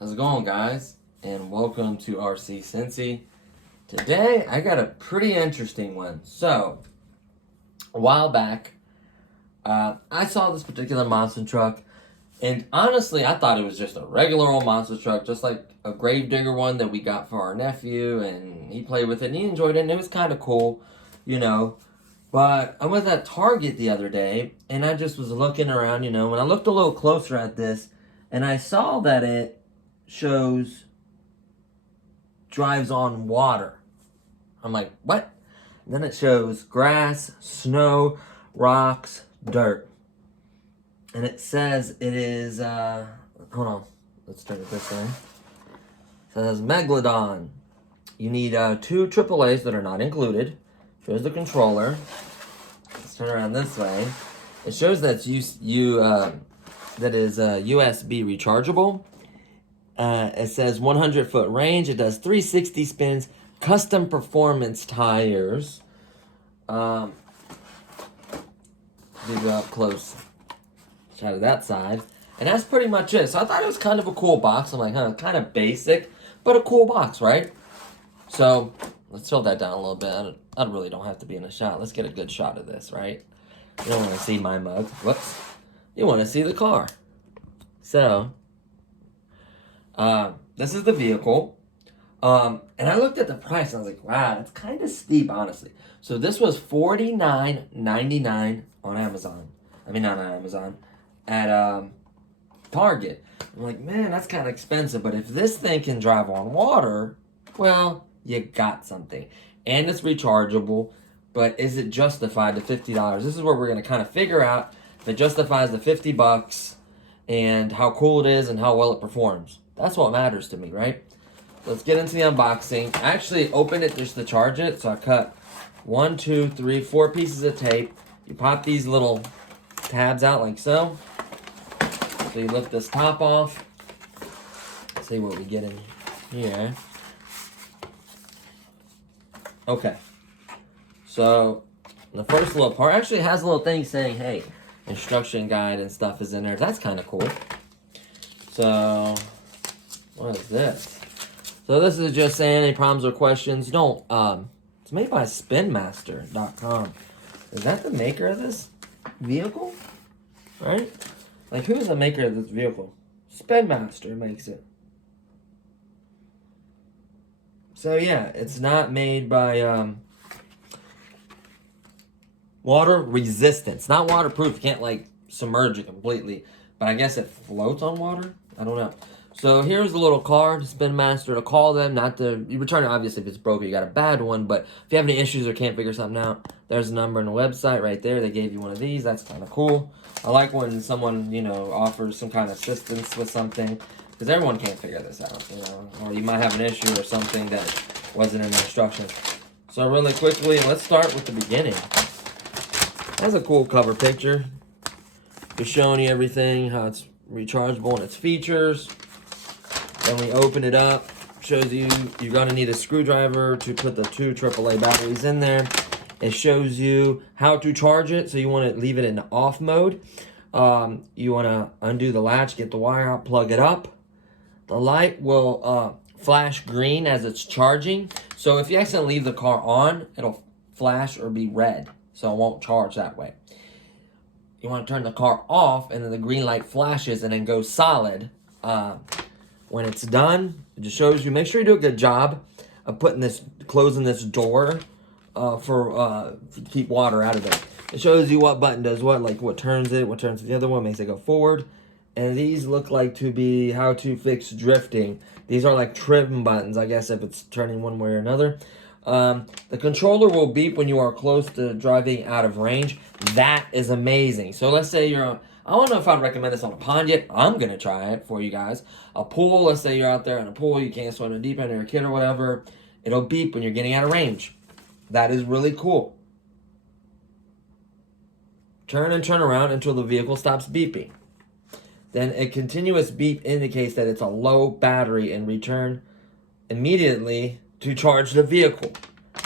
How's it going, guys? And welcome to RC Cincy. Today, I got a pretty interesting one. So, a while back, I saw this particular monster truck, and honestly, I thought it was just a regular old monster truck, just like a Gravedigger one that we got for our nephew, and he played with it, and he enjoyed it, and it was kind of cool, you know. But I was at Target the other day, and I just was looking around, and I looked a little closer at this, and I saw that it shows drives on water. I'm like, what? And then it shows grass, snow, rocks, dirt. And it says it is, hold on, let's turn it this way. It says Megalodon. You need 2 AAAs that are not included. Shows the controller. Let's turn around this way. It shows that that is USB rechargeable. It says 100-foot range. It does 360 spins. Custom performance tires. Give you up close shot of that side. And that's pretty much it. So I thought it was kind of a cool box. I'm like, kind of basic, but a cool box, right? So let's tilt that down a little bit. I really don't have to be in a shot. Let's get a good shot of this, right? You don't want to see my mug. Whoops. You want to see the car. So, this is the vehicle. And I looked at the price and I was like, wow, that's kind of steep, honestly. So this was $49.99 on Amazon. I mean, not on Amazon. At Target. I'm like, man, that's kind of expensive. But if this thing can drive on water, well, you got something. And it's rechargeable. But is it justified to $50? This is where we're going to kind of figure out if it justifies the $50 and how cool it is and how well it performs. That's what matters to me, right? Let's get into the unboxing. I actually opened it just to charge it. So I cut 1, 2, 3, 4 pieces of tape. You pop these little tabs out like so. So you lift this top off. Let's see what we get in here. Okay. So the first little part actually has a little thing saying, hey, instruction guide and stuff is in there. That's kind of cool. So, what is this? So this is just saying any problems or questions, don't, it's made by spinmaster.com. Is that the maker of this vehicle? Right? Like, who's the maker of this vehicle? Spinmaster makes it. So yeah, it's not made by, water resistant. It's not waterproof. You can't, like, submerge it completely. But I guess it floats on water? I don't know. So here's the little card, Spin Master, to call them, not to, you return it obviously if it's broken, you got a bad one, but if you have any issues or can't figure something out, there's a number and a website right there. They gave you one of these. That's kind of cool. I like when someone, offers some kind of assistance with something, because everyone can't figure this out, or you might have an issue or something that wasn't in the instructions. So really quickly, let's start with the beginning. That's a cool cover picture. Just showing you everything, how it's rechargeable and its features. Then we open it up. Shows you you're going to need a screwdriver to put the 2 AAA batteries in there. It shows you how to charge it. So you want to leave it in off mode. You want to undo the latch, get the wire out, plug it up. The light will flash green as it's charging. So if you accidentally leave the car on, it'll flash or be red. So it won't charge that way. You want to turn the car off, and then the green light flashes and then goes solid. When it's done, it just shows you. Make sure you do a good job of closing this door to keep water out of it. It shows you what button does what, like what turns it, what turns the other one, makes it go forward. And these look like to be how to fix drifting. These are like trim buttons, I guess, if it's turning one way or another. The controller will beep when you are close to driving out of range. That is amazing. So let's say you're on, I don't know if I'd recommend this on a pond yet. I'm going to try it for you guys. A pool, let's say you're out there in a pool, you can't swim in the deep end, or a kid or whatever. It'll beep when you're getting out of range. That is really cool. Turn and turn around until the vehicle stops beeping. Then a continuous beep indicates that it's a low battery and return immediately to charge the vehicle.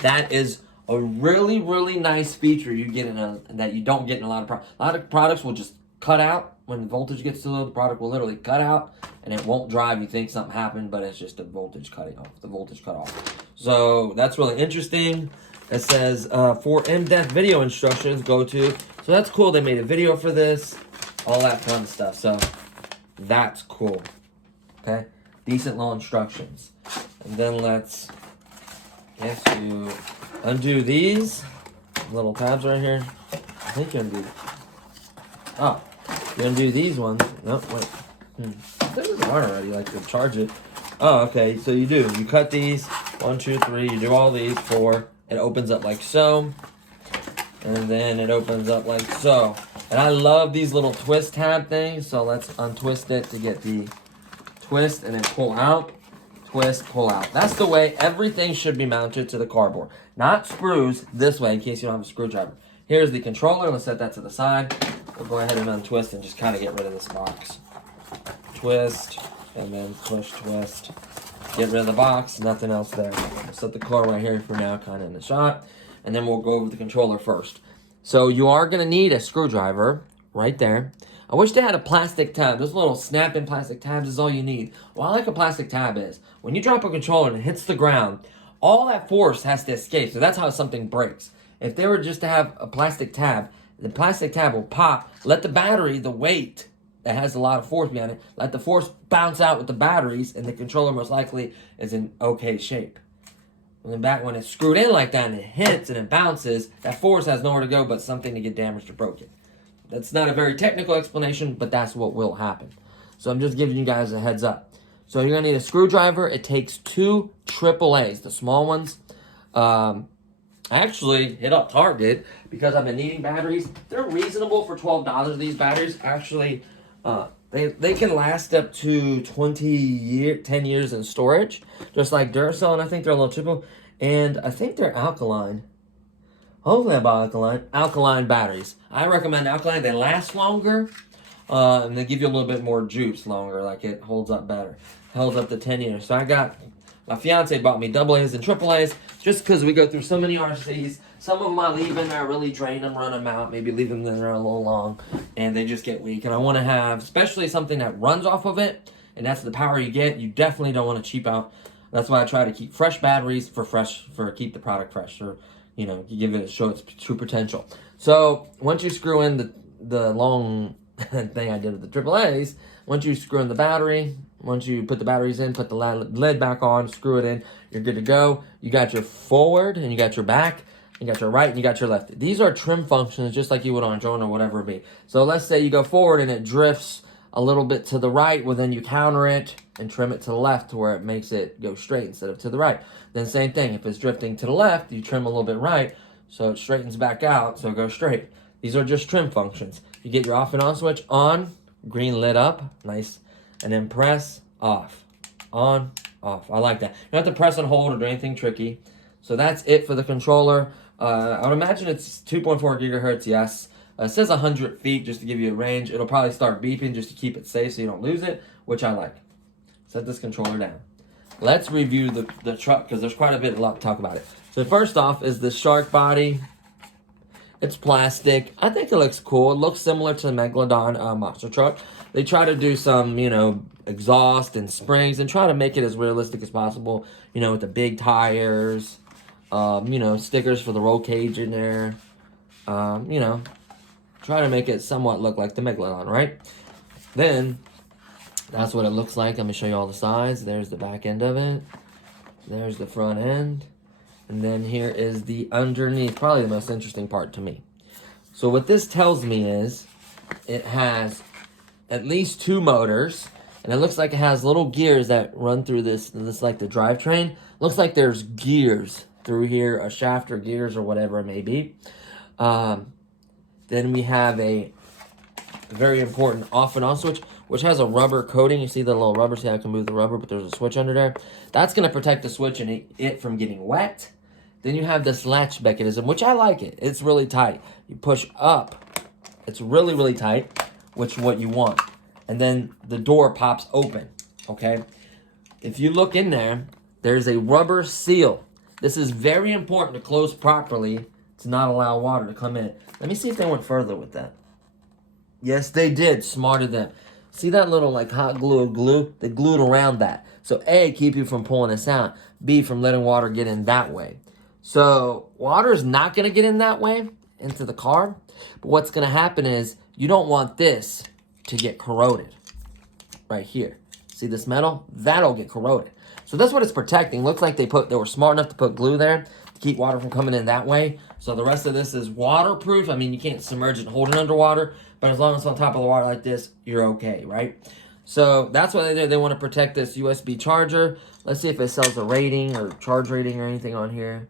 That is a really, really nice feature you get that you don't get in a lot of products. A lot of products will just cut out when the voltage gets too low, the product will literally cut out and it won't drive. You think something happened, but it's just the voltage cutting off, the voltage cut off. So that's really interesting. It says, for in-depth video instructions, go to. So that's cool. They made a video for this, all that fun stuff. So that's cool. Okay, decent little instructions. And then let's get to undo these little tabs right here. I think you undo. Oh, you undo these ones. No, wait. This is on already, like to charge it. Oh, okay. So you do. You cut these. 1, 2, 3. You do all these. 4. It opens up like so. And then it opens up like so. And I love these little twist tab things. So let's untwist it to get the twist and then pull out. Twist, pull out. That's the way everything should be mounted to the cardboard. Not screws this way in case you don't have a screwdriver. Here's the controller. Let's set that to the side. We'll go ahead and untwist and just kind of get rid of this box. Twist, and then push, twist. Get rid of the box, nothing else there. We'll set the car right here for now, kind of in the shot. And then we'll go over the controller first. So you are going to need a screwdriver right there. I wish they had a plastic tab. Those little snap-in plastic tabs is all you need. What I like a plastic tab is, when you drop a controller and it hits the ground, all that force has to escape. So that's how something breaks. If they were just to have a plastic tab, the plastic tab will pop, let the battery, the weight that has a lot of force behind it, let the force bounce out with the batteries, and the controller most likely is in okay shape. And then when it's screwed in like that and it hits and it bounces, that force has nowhere to go but something to get damaged or broken. That's not a very technical explanation, but that's what will happen. So I'm just giving you guys a heads up. So you're going to need a screwdriver. It takes 2 AAAs, the small ones. I actually hit up Target because I've been needing batteries. They're reasonable for $12, these batteries. Actually, they can last up to 10 years in storage, just like Duracell, and I think they're a little cheaper. And I think they're alkaline. Hopefully I buy alkaline batteries. I recommend alkaline. They last longer, and they give you a little bit more juice longer. Like it holds up better. Holds up to 10 years. So my fiance bought me AA's and AAA's just because we go through so many RCs. Some of them I leave in there, really drain them, run them out, maybe leave them in there a little long, and they just get weak. And I want to have, especially something that runs off of it, and that's the power you get. You definitely don't want to cheap out. That's why I try to keep fresh batteries for keep the product fresh. Or, you know, you give it show its true potential. So once you screw in the long thing I did with the AAA's, once you screw in the battery, once you put the batteries in, put the lid back on, screw it in, you're good to go. You got your forward and you got your back, you got your right and you got your left. These are trim functions just like you would on a drone or whatever it be. So let's say you go forward and it drifts a little bit to the right, well then you counter it and trim it to the left to where it makes it go straight instead of to the right. Then same thing, if it's drifting to the left, you trim a little bit right so it straightens back out so it goes straight. These are just trim functions. You get your off and on switch on, green lit up, nice, and then press off, on, off. I like that. You don't have to press and hold or do anything tricky. So that's it for the controller. I would imagine it's 2.4 gigahertz, yes. It says 100 feet just to give you a range. It'll probably start beeping just to keep it safe so you don't lose it, which I like. Set this controller down. Let's review the truck because there's quite a lot to talk about it. So first off is the shark body. It's plastic. I think it looks cool. It looks similar to the Megalodon monster truck. They try to do some, you know, exhaust and springs and try to make it as realistic as possible, you know, with the big tires, you know, stickers for the roll cage in there, you know, try to make it somewhat look like the Megalodon, right? Then, that's what it looks like. Let me show you all the sides. There's the back end of it. There's the front end. And then here is the underneath, probably the most interesting part to me. So what this tells me is it has at least 2 motors, and it looks like it has little gears that run through this like the drivetrain. Looks like there's gears through here, a shaft or gears or whatever it may be. Then we have a very important off and on switch, which has a rubber coating. You see the little rubber, see how I can move the rubber, but there's a switch under there. That's going to protect the switch and it from getting wet. Then you have this latch mechanism, which I like it. It's really tight. You push up. It's really, really tight, which is what you want. And then the door pops open, okay? If you look in there, there's a rubber seal. This is very important to close properly to not allow water to come in. Let me see if they went further with that. Yes, they did. Smarter them. See that little like hot glue? They glued around that. So A, keep you from pulling this out. B, from letting water get in that way. So water is not going to get in that way into the car. But what's going to happen is you don't want this to get corroded right here. See this metal? That'll get corroded. So that's what it's protecting. Looks like they were smart enough to put glue there to keep water from coming in that way. So the rest of this is waterproof. I mean, you can't submerge it and hold it underwater, but as long as it's on top of the water like this, you're okay, right? So that's what they did. They want to protect this USB charger. Let's see if it sells a rating or charge rating or anything on here.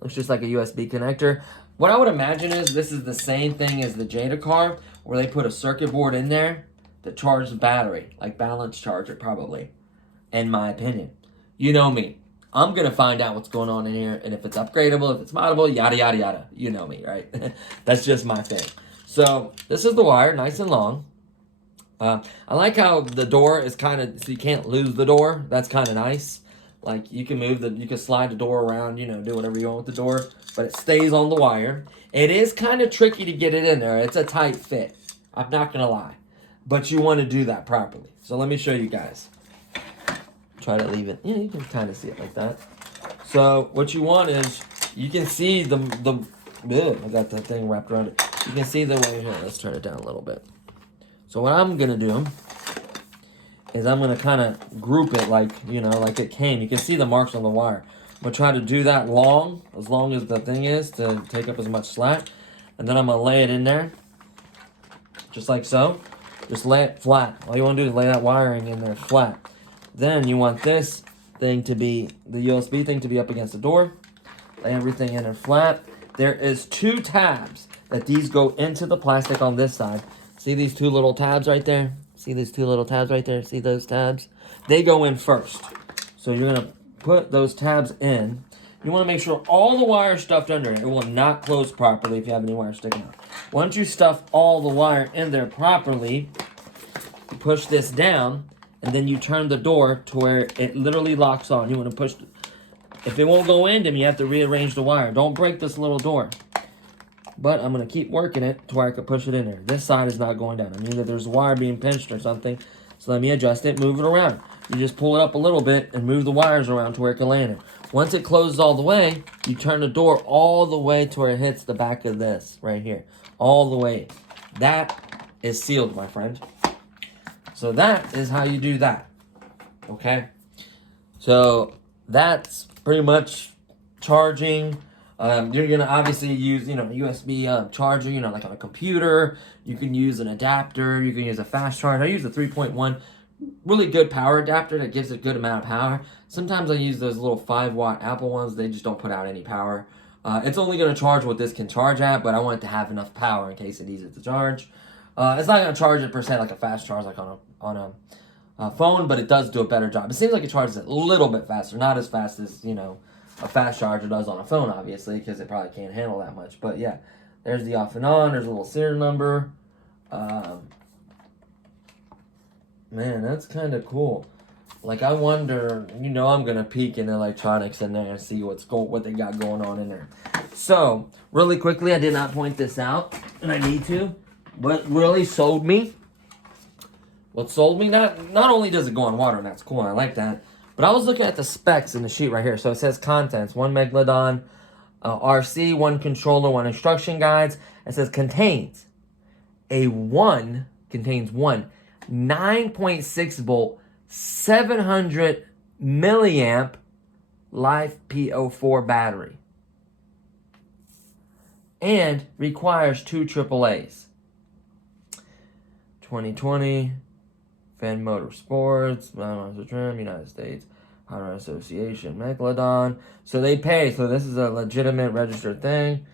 Looks just like a USB connector. What I would imagine is this is the same thing as the Jada car, where they put a circuit board in there to charge the battery, like balance charger probably, in my opinion. You know me. I'm going to find out what's going on in here, and if it's upgradable, if it's moddable, yada, yada, yada. You know me, right? That's just my thing. So this is the wire, nice and long. I like how the door is kind of, so you can't lose the door. That's kind of nice. Like you can you can slide the door around, you know, do whatever you want with the door, but it stays on the wire. It is kind of tricky to get it in there. It's a tight fit. I'm not going to lie. But you want to do that properly. So let me show you guys. Try to leave it. Yeah, you can kind of see it like that. So what you want is, you can see I got that thing wrapped around it. You can see the way here. Let's turn it down a little bit. So what I'm going to do is I'm going to kind of group it like, you know, like it came. You can see the marks on the wire. I'm going to try to do that as long as the thing is, to take up as much slack. And then I'm going to lay it in there. Just like so. Just lay it flat. All you want to do is lay that wiring in there flat. Then you want this thing to be, the USB thing to be up against the door. Lay everything in there flat. There is 2 tabs that these go into the plastic on this side. See these 2 little tabs right there? See these 2 little tabs right there? See those tabs? They go in first. So you're going to put those tabs in. You want to make sure all the wire is stuffed under it. It will not close properly if you have any wire sticking out. Once you stuff all the wire in there properly, you push this down, and then you turn the door to where it literally locks on. You want to push, if it won't go in, then you have to rearrange the wire. Don't break this little door. But I'm going to keep working it to where I can push it in there. This side is not going down. I mean that there's wire being pinched or something. So let me adjust it, move it around. You just pull it up a little bit and move the wires around to where it can land in. Once it closes all the way, you turn the door all the way to where it hits the back of this right here. All the way. That is sealed, my friend. So that is how you do that. Okay? So that's pretty much charging. You're going to obviously use, you know, USB charger, you know, like on a computer. You can use an adapter. You can use a fast charge. I use a 3.1. Really good power adapter that gives a good amount of power. Sometimes I use those little 5-watt Apple ones. They just don't put out any power. It's only going to charge what this can charge at, but I want it to have enough power in case it needs it to charge. It's not going to charge it per se like a fast charge like on a phone, but it does do a better job. It seems like it charges it a little bit faster. Not as fast as, you know, a fast charger does on a phone, obviously, because it probably can't handle that much. But yeah, there's the off and on. There's a little serial number. Man, that's kind of cool. Like, I wonder, you know, I'm going to peek in electronics in there and see what they got going on in there. So, really quickly, I did not point this out, and I need to. What really sold me, not only does it go on water, and that's cool, and I like that, but I was looking at the specs in the sheet right here. So it says contents, 1 Megalodon RC, 1 controller, 1 instruction guides. It says contains 1 9.6 volt, 700 milliamp life PO4 battery. And requires 2 AAAs. 2020, Fan Motorsports, United States, Hot Rod Association, Megalodon. So they pay. So this is a legitimate registered thing.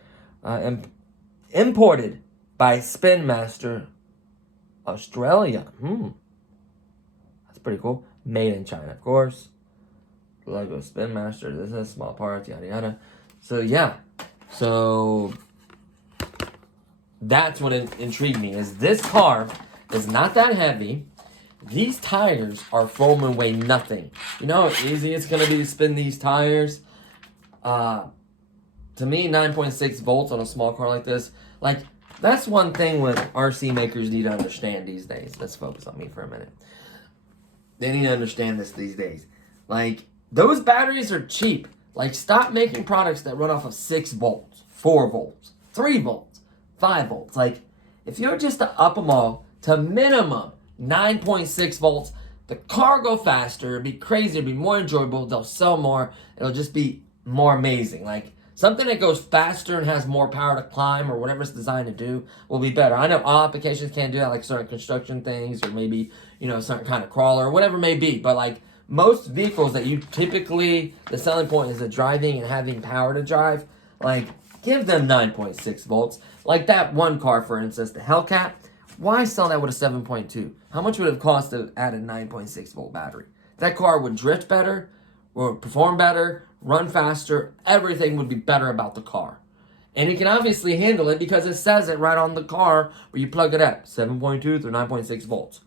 Imported by Spin Master Australia. That's pretty cool. Made in China, of course. Logo Spin Master. This is small parts, yada yada. So yeah. So that's what intrigued me. Is this car is not that heavy. These tires are foam and weigh nothing. You know how easy it's going to be to spin these tires? To me, 9.6 volts on a small car like this, like, That's one thing what RC makers need to understand these days. Let's focus on me for a minute. They need to understand this these days. Like, those batteries are cheap. Like, stop making products that run off of 6 volts, 4 volts, 3 volts, 5 volts. Like, if you were just to up them all to minimum 9.6 volts, the car go faster, it'd be crazy, it'd be more enjoyable, they'll sell more, it'll just be more amazing. Like, something that goes faster and has more power to climb or whatever it's designed to do will be better. I know all applications can't do that, like certain construction things or maybe, you know, certain kind of crawler or whatever it may be. But like most vehicles that you typically, the selling point is the driving and having power to drive, like give them 9.6 volts. Like that one car, for instance, the Hellcat, why sell that with a 7.2? How much would it have cost to add a 9.6 volt battery? That car would drift better, would perform better, run faster, everything would be better about the car. And it can obviously handle it because it says it right on the car where you plug it at, 7.2 through 9.6 volts.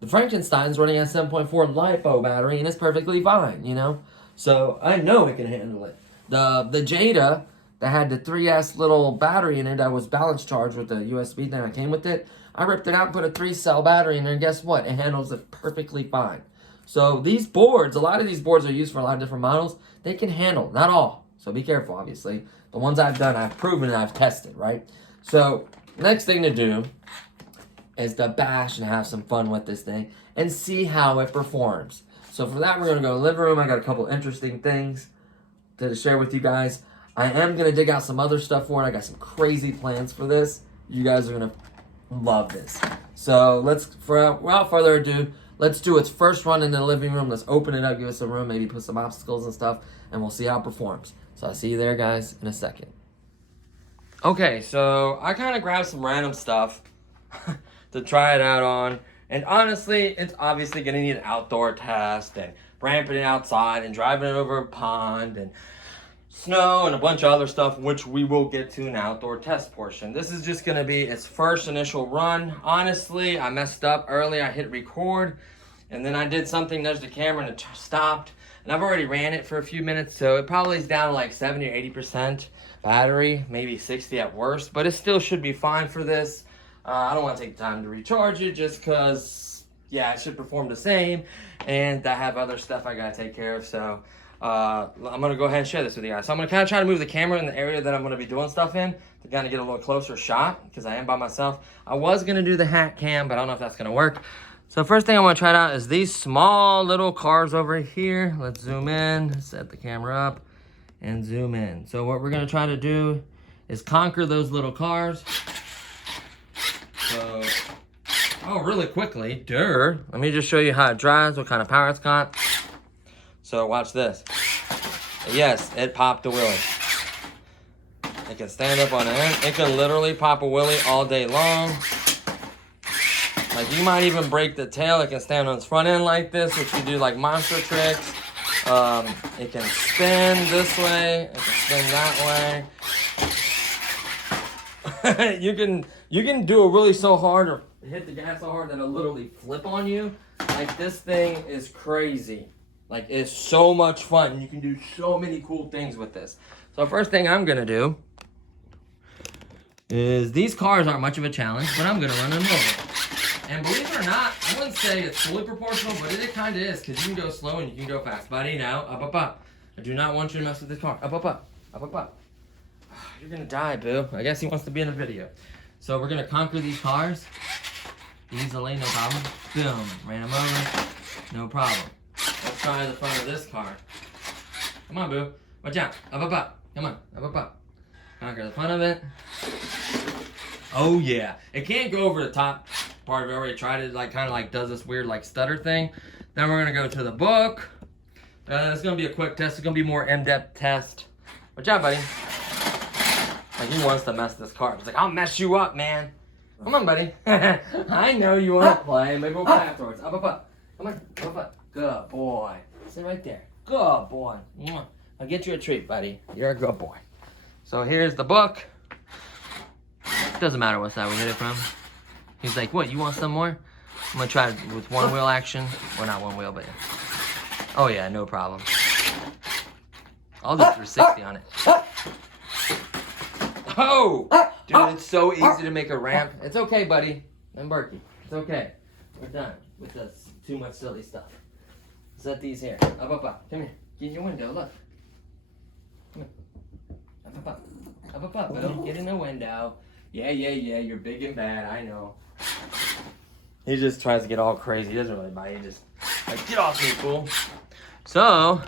The Frankenstein's running a 7.4 LiPo battery and it's perfectly fine, you know? So I know it can handle it. The Jada that had the 3S little battery in it that was balance charged with the USB thing that came with it, I ripped it out and put a 3-cell battery in there and guess what? It handles it perfectly fine. So these boards, a lot of these boards are used for a lot of different models. They can handle, not all. So be careful, obviously. The ones I've done, I've proven and I've tested, right? So next thing to do is to bash and have some fun with this thing and see how it performs. So for that, we're going to go to the living room. I got a couple interesting things to share with you guys. I am going to dig out some other stuff for it. I got some crazy plans for this. You guys are going to love this. So without further ado, let's do its first run in the living room. Let's open it up, give it some room, maybe put some obstacles and stuff, and we'll see how it performs. So I'll see you there, guys, in a second. Okay, so I kind of grabbed some random stuff to try it out on. And honestly, it's obviously going to need an outdoor test and ramping it outside and driving it over a pond and snow and a bunch of other stuff, which we will get to an outdoor test portion. This is just going to be its first initial run. Honestly, I messed up early. I hit record and then I did something, nudged the camera and it stopped. And I've already ran it for a few minutes, so it probably is down to like 70 or 80% battery, maybe 60 at worst, but it still should be fine for this. I don't want to take time to recharge it just because, yeah, it should perform the same. And I have other stuff I got to take care of, so I'm going to go ahead and share this with you guys. So I'm going to kind of try to move the camera in the area that I'm going to be doing stuff in to kind of get a little closer shot because I am by myself. I was going to do the hat cam, but I don't know if that's going to work. So first thing I want to try out is these small little cars over here. Let's zoom in, set the camera up, and zoom in. So what we're going to try to do is conquer those little cars. So, really quickly, let me just show you how it drives, what kind of power it's got. So watch this. Yes, it popped a wheelie. It can stand up on end. It can literally pop a wheelie all day long. Like you might even break the tail. It can stand on its front end like this, which you do like monster tricks. It can spin this way. It can spin that way. You can do it really so hard or hit the gas so hard that it'll literally flip on you. Like this thing is crazy. Like it's so much fun. You can do so many cool things with this. So first thing I'm gonna do is these cars aren't much of a challenge, but I'm gonna run them over. And believe it or not, I wouldn't say it's fully proportional, but it kind of is, because you can go slow and you can go fast. Buddy, now, up, up, up. I do not want you to mess with this car. Up, up, up. Up, up, up. You're going to die, boo. I guess he wants to be in a video. So we're going to conquer these cars easily, no problem. Boom. Ran him over. No problem. Let's try the front of this car. Come on, boo. Watch out. Up, up, up. Come on. Up, up, up. Conquer the front of it. Oh, yeah. It can't go over the top part of it. Already tried it, like kind of like does this weird like stutter thing. Then we're gonna go to the book. It's gonna be a quick test. It's gonna be more in-depth test. Watch out, buddy. Like he wants to mess this car. He's like, I'll mess you up, man. Come on, buddy. I know you want to play. Maybe we'll play afterwards. Up, up, up. Come on, up, up, up. Good boy. Sit right there. Good boy. I'll get you a treat, buddy. You're a good boy. So here's the book. Doesn't matter what side we hit it from. He's like, what, you want some more? I'm gonna try it with one wheel action. Well, not one wheel, but yeah. Oh yeah, no problem. I'll do 360 on it. Oh! Dude, it's so easy to make a ramp. It's okay, buddy. I'm Berkey. It's okay. We're done with this too much silly stuff. Set these here. Up. Come here. Get in your window. Look. Come here. Up. Boom. Get in the window. Yeah. You're big and bad. I know. He just tries to get all crazy. He doesn't really bite. He just like, get off me, fool. So,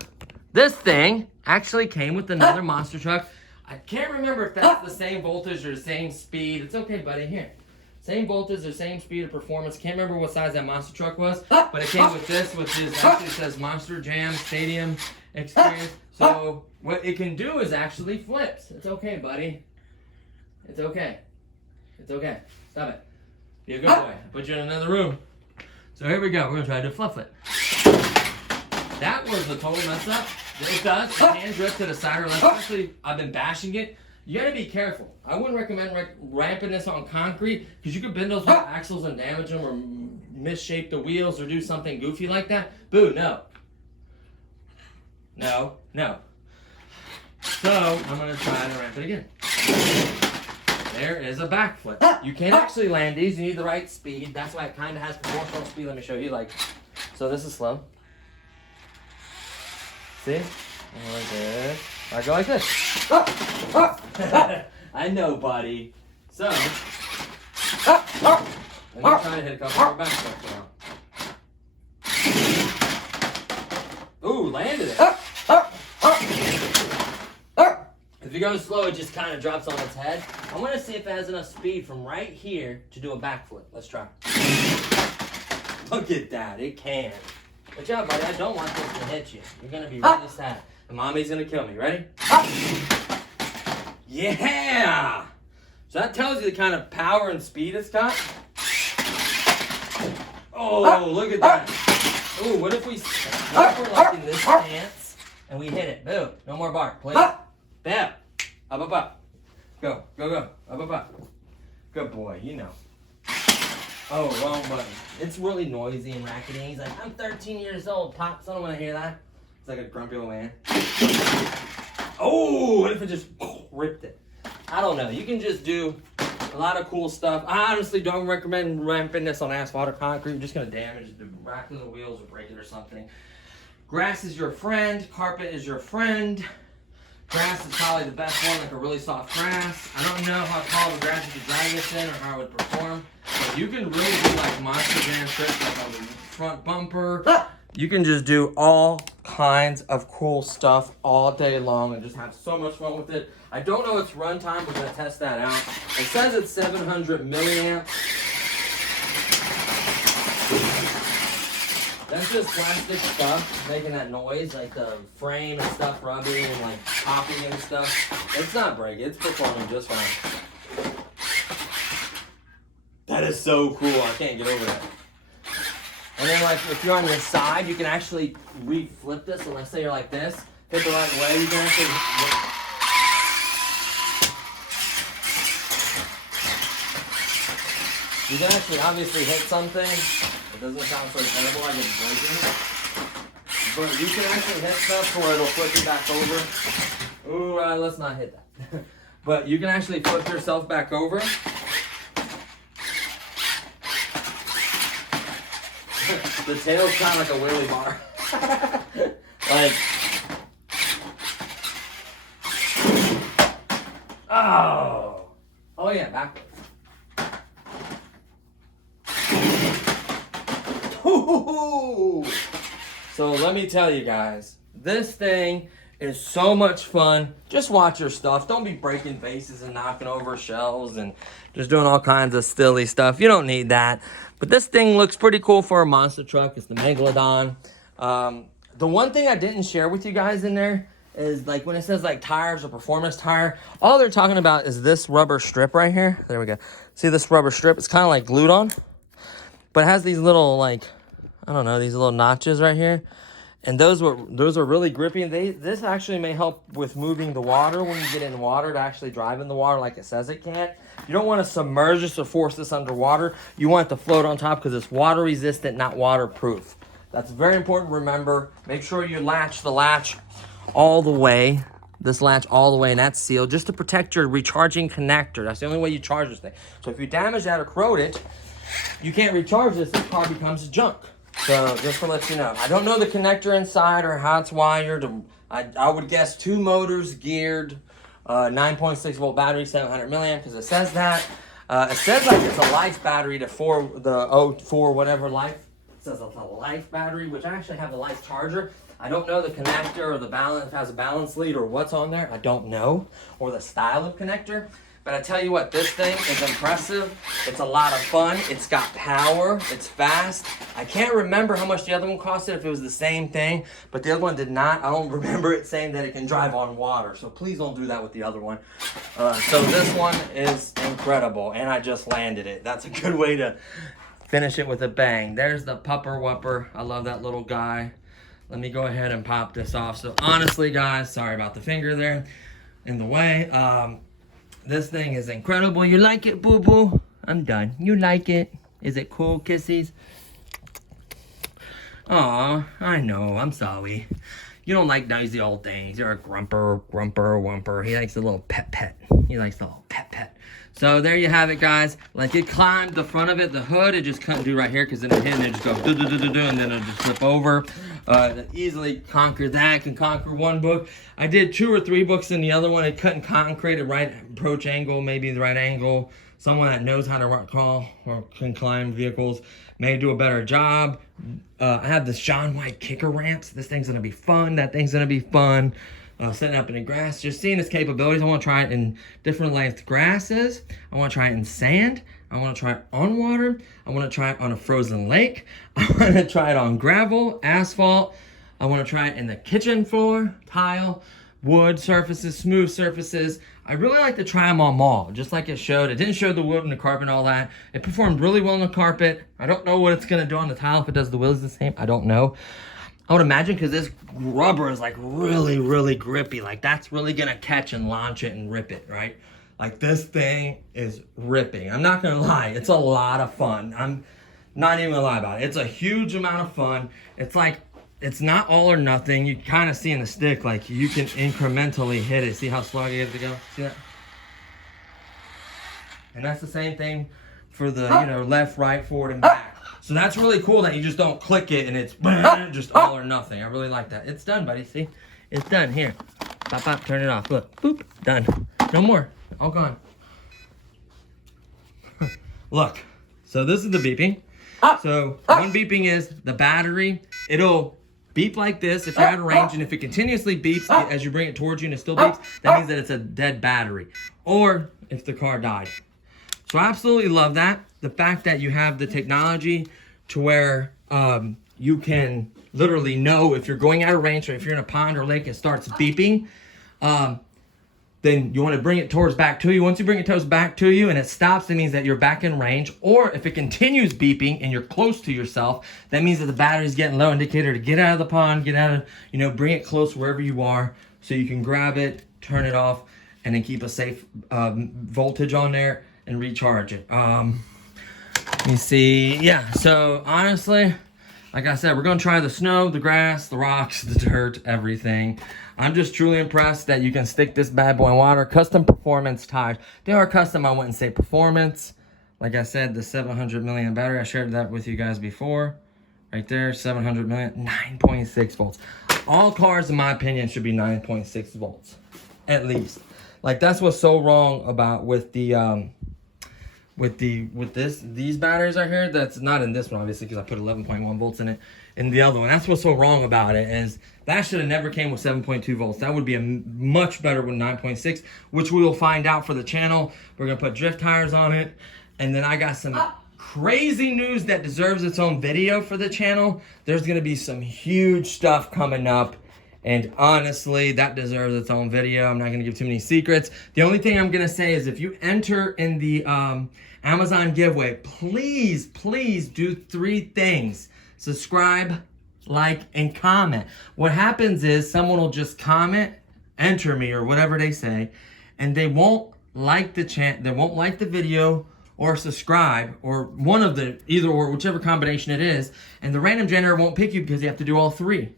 this thing actually came with another monster truck. I can't remember if that's the same voltage or the same speed. It's okay, buddy. Here. Same voltage or same speed of performance. Can't remember what size that monster truck was, but it came with this, which is actually says Monster Jam Stadium Experience. So what it can do is actually flips. It's okay, buddy. It's okay. It's okay. Stop it. Be a good boy. I'll put you in another room. So here we go. We're gonna try to do a flip flip. That was a total mess up. It does. The hands rip to the side or left. Especially, I've been bashing it. You gotta be careful. I wouldn't recommend ramping this on concrete because you could bend those axles and damage them or misshape the wheels or do something goofy like that. Boo, no. So, I'm gonna try to ramp it again. There is a backflip. You can't actually land these. You need the right speed. That's why it kind of has proportional speed. Let me show you. So this is slow. See? Like this. I go like this. I know, buddy. So, let me try to hit a couple more backflips now. Ooh, landed it. If you go slow, it just kind of drops on its head. I want to see if it has enough speed from right here to do a backflip. Let's try. Look at that. It can. Good job, buddy. I don't want this to hit you. You're going to be really sad. And mommy's going to kill me. Ready? Yeah! So that tells you the kind of power and speed it's got. Oh, look at that. Ooh, what if we're like in this stance and we hit it? Boom. No more bark, please. Bam. Up. Go. Up. Good boy, you know. Oh, wrong button. It's really noisy and rackety. He's like, I'm 13 years old, Pops. I don't want to hear that. It's like a grumpy old man. Oh, what if it just ripped it? I don't know. You can just do a lot of cool stuff. I honestly don't recommend ramping this on asphalt or concrete. You're just going to damage the rack of the wheels or break it or something. Grass is your friend. Carpet is your friend. Grass is probably the best one, like a really soft grass. I don't know how tall the grass you could drag this in or how it would perform. But you can really do like monster jam tricks like on the front bumper. You can just do all kinds of cool stuff all day long and just have so much fun with it. I don't know its runtime. We're going to test that out. It says it's 700 milliamps. That's just plastic stuff making that noise, like the frame and stuff rubbing and like popping and stuff. It's not breaking. It's performing just fine. That is so cool. I can't get over that. And then like if you're on your side, you can actually re-flip this. So let's say you're like this, hit the right way, you can actually obviously hit something. It doesn't sound so terrible like it's breaking it. But you can actually hit stuff to where it'll flip you back over. Ooh, let's not hit that. But you can actually flip yourself back over. The tail's kind of like a wheelie bar. Like, oh yeah, backwards. So let me tell you guys, this thing is so much fun. Just watch your stuff. Don't be breaking vases and knocking over shelves and just doing all kinds of silly stuff. You don't need that. But this thing looks pretty cool for a monster truck. It's the Megalodon. The one thing I didn't share with you guys in there is like when it says like tires or performance tire, all they're talking about is this rubber strip right here. There we go. See this rubber strip? It's kind of like glued on, but it has these little like, I don't know, these little notches right here. And those are really grippy. And this actually may help with moving the water when you get in water to actually drive in the water like it says it can. You don't want to submerge this or force this underwater. You want it to float on top because it's water resistant, not waterproof. That's very important to remember. Make sure you latch the latch all the way this latch all the way, and that's sealed just to protect your recharging connector. That's the only way you charge this thing. So if you damage that or corrode it, you can't recharge this car becomes junk. So just to let you know, I don't know the connector inside or how it's wired. I would guess 2 motors geared, 9.6 volt battery, 700 milliamp, because it says that. It says like it's a life battery to 04 whatever life. It says it's a life battery, which I actually have the life charger. I don't know the connector or the balance, if it has a balance lead or what's on there. I don't know, or the style of connector. But I tell you what, this thing is impressive. It's a lot of fun. It's got power. It's fast. I can't remember how much the other one costed, if it was the same thing, but the other one did not. I don't remember it saying that it can drive on water, so please don't do that with the other one. So this one is incredible, and I just landed it. That's a good way to finish it with a bang. There's the pupper whupper. I love that little guy. Let me go ahead and pop this off. So honestly, guys, sorry about the finger there in the way. This thing is incredible. You like it, boo-boo? I'm done. You like it? Is it cool, kissies? Aw, I know. I'm sorry. You don't like noisy old things. You're a grumper. He likes the little pet. He likes the little pet. So there you have it, guys. Like, it climbed the front of it, the hood. It just couldn't do right here because then it hit and it just goes do-do-do-do-do, and then it'll just flip over. Easily conquer that. Can conquer one book. I did 2 or 3 books in the other one. It couldn't concrete a right approach angle, maybe the right angle. Someone that knows how to crawl or can climb vehicles may do a better job. I have this John White kicker ramps. This thing's gonna be fun. That thing's gonna be fun. Setting up in the grass, just seeing its capabilities. I want to try it in different length grasses. I want to try it in sand. I want to try it on water. I want to try it on a frozen lake. I want to try it on gravel, asphalt. I want to try it in the kitchen floor, tile, wood surfaces, smooth surfaces. I really like to try them on all, just like it showed. It didn't show the wood and the carpet and all that. It performed really well on the carpet. I don't know what it's going to do on the tile, if it does the wheels the same. I don't know. I would imagine, because this rubber is like really grippy. Like, that's really gonna catch and launch it and rip it, right? Like, this thing is ripping. I'm not gonna lie, it's a lot of fun. I'm not even gonna lie about it. It's a huge amount of fun. It's like, it's not all or nothing. You kind of see in the stick, like, you can incrementally hit it. See how slow I get it to go? See that? And that's the same thing for the, left, right, forward, and back. So that's really cool that you just don't click it and it's just all or nothing. I really like that. It's done, buddy. See? It's done. Here. Pop, turn it off. Look. Boop. Done. No more. All gone. Look. So this is the beeping. So one beeping is the battery. It'll beep like this if you're out of range, and if it continuously beeps as you bring it towards you and it still beeps, that means that it's a dead battery. Or if the car died. So I absolutely love that. The fact that you have the technology to where you can literally know if you're going out of range, or if you're in a pond or lake, it starts beeping. Then you want to bring it back to you. Once you bring it back to you and it stops, it means that you're back in range. Or if it continues beeping and you're close to yourself, that means that the battery's getting low, indicator to get out of the pond, get out of, bring it close wherever you are so you can grab it, turn it off, and then keep a safe voltage on there and recharge it. You see, yeah, so honestly, like I said, we're gonna try the snow, the grass, the rocks, the dirt, everything. I'm just truly impressed that you can stick this bad boy in water. Custom performance tires. They are custom, I wouldn't say performance. Like I said, the 700 milliamp battery, I shared that with you guys before. Right there, 700 milliamp, 9.6 volts. All cars, in my opinion, should be 9.6 volts, at least. Like, that's what's so wrong about with the, these batteries right here. That's not in this one, obviously, because I put 11.1 volts in it. In the other one, that's what's so wrong about it, is that should have never came with 7.2 volts. That would be a much better with 9.6, which we will find out for the channel. We're gonna put drift tires on it, and then I got some crazy news that deserves its own video for the channel. There's gonna be some huge stuff coming up, and honestly, that deserves its own video. I'm not gonna give too many secrets. The only thing I'm gonna say is if you enter in the Amazon giveaway, please do 3 things. Subscribe, like, and comment. What happens is someone will just comment, enter me, or whatever they say, and they won't like the they won't like the video or subscribe, or one of the either or, whichever combination it is, and the random generator won't pick you because you have to do all 3.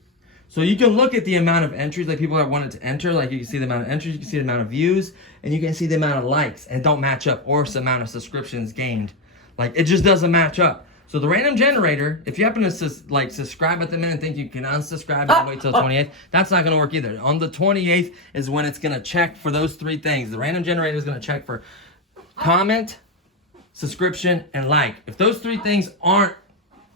So you can look at the amount of entries, like people that wanted to enter, like you can see the amount of entries, you can see the amount of views, and you can see the amount of likes, and don't match up, or the amount of subscriptions gained. Like, it just doesn't match up. So the random generator, if you happen to subscribe at the minute and think you can unsubscribe and wait till the 28th, that's not going to work either. On the 28th is when it's going to check for those 3 things. The random generator is going to check for comment, subscription, and like. If those 3 things aren't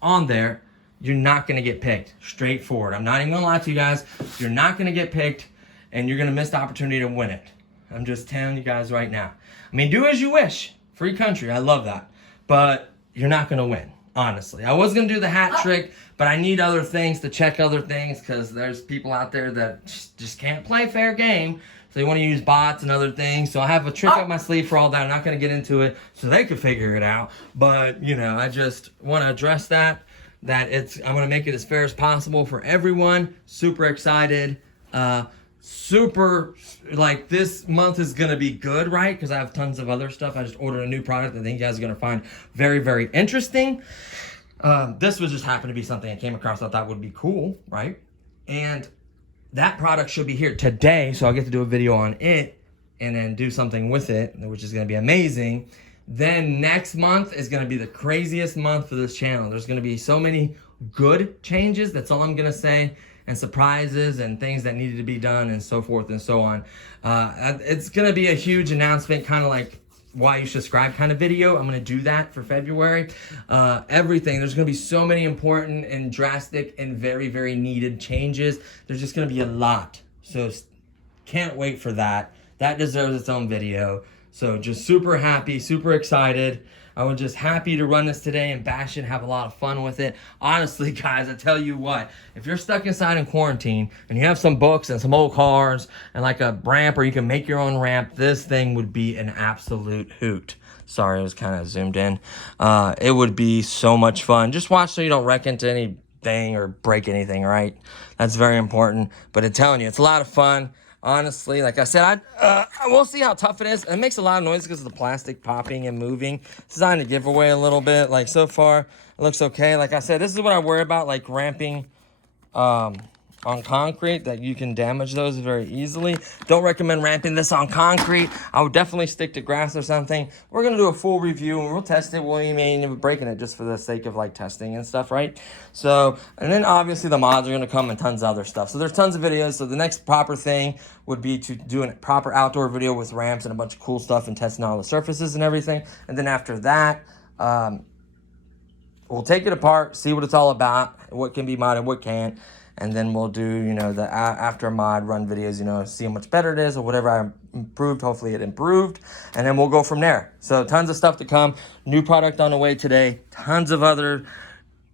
on there, you're not going to get picked. Straightforward. I'm not even going to lie to you guys. You're not going to get picked, and you're going to miss the opportunity to win it. I'm just telling you guys right now. I mean, do as you wish. Free country. I love that. But you're not going to win, honestly. I was going to do the hat trick, but I need other things to check other things because there's people out there that just can't play fair game. So they want to use bots and other things. So I have a trick up my sleeve for all that. I'm not going to get into it so they can figure it out. But, you know, I just want to address that I'm going to make it as fair as possible for everyone. Super excited. Super, like, this month is going to be good, right? Because I have tons of other stuff. I just ordered a new product I think you guys are going to find very, very interesting. This was just happened to be something I came across I thought would be cool, right? And that product should be here today, so I'll get to do a video on it and then do something with it, which is going to be amazing. Then next month is going to be the craziest month for this channel. There's going to be so many good changes. That's all I'm going to say. And surprises and things that needed to be done and so forth and so on. It's going to be a huge announcement, kind of like why you subscribe kind of video. I'm going to do that for February. Everything. There's going to be so many important and drastic and very, very needed changes. There's just going to be a lot. So can't wait for that. That deserves its own video. So just super happy, super excited. I was just happy to run this today and bash it and have a lot of fun with it. Honestly, guys, I tell you what, if you're stuck inside in quarantine and you have some books and some old cars and like a ramp or you can make your own ramp, this thing would be an absolute hoot. Sorry, it was kind of zoomed in. It would be so much fun. Just watch so you don't wreck into anything or break anything, right? That's very important. But I'm telling you, it's a lot of fun. Honestly, like I said, we'll see how tough it is. It makes a lot of noise because of the plastic popping and moving. It's designed to give away a little bit. Like, so far, it looks okay. Like I said, this is what I worry about, like ramping on concrete, that you can damage those very easily. Don't recommend ramping this on concrete. I would definitely stick to grass or something. We're going to do a full review and we'll test it. We'll even breaking it just for the sake of like testing and stuff, right? So, and then obviously the mods are going to come and tons of other stuff. So there's tons of videos. So the next proper thing would be to do a proper outdoor video with ramps and a bunch of cool stuff and testing all the surfaces and everything. And then after that, we'll take it apart, see what it's all about, what can be modded, what can't. And then we'll do, you know, the after mod run videos, you know, see how much better it is or whatever I improved. Hopefully it improved. And then we'll go from there. So tons of stuff to come. New product on the way today. Tons of other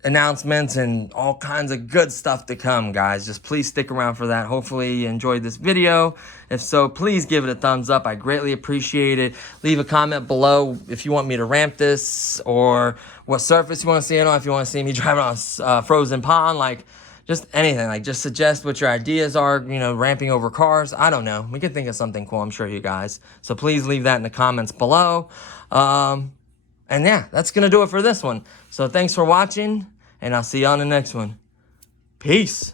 announcements and all kinds of good stuff to come, guys. Just please stick around for that. Hopefully you enjoyed this video. If so, please give it a thumbs up. I greatly appreciate it. Leave a comment below if you want me to ramp this or what surface you want to see it on. If you want to see me driving on a frozen pond, like, just anything, like just suggest what your ideas are, you know, ramping over cars. I don't know. We could think of something cool, I'm sure you guys. So please leave that in the comments below. And yeah, that's going to do it for this one. So thanks for watching, and I'll see you on the next one. Peace.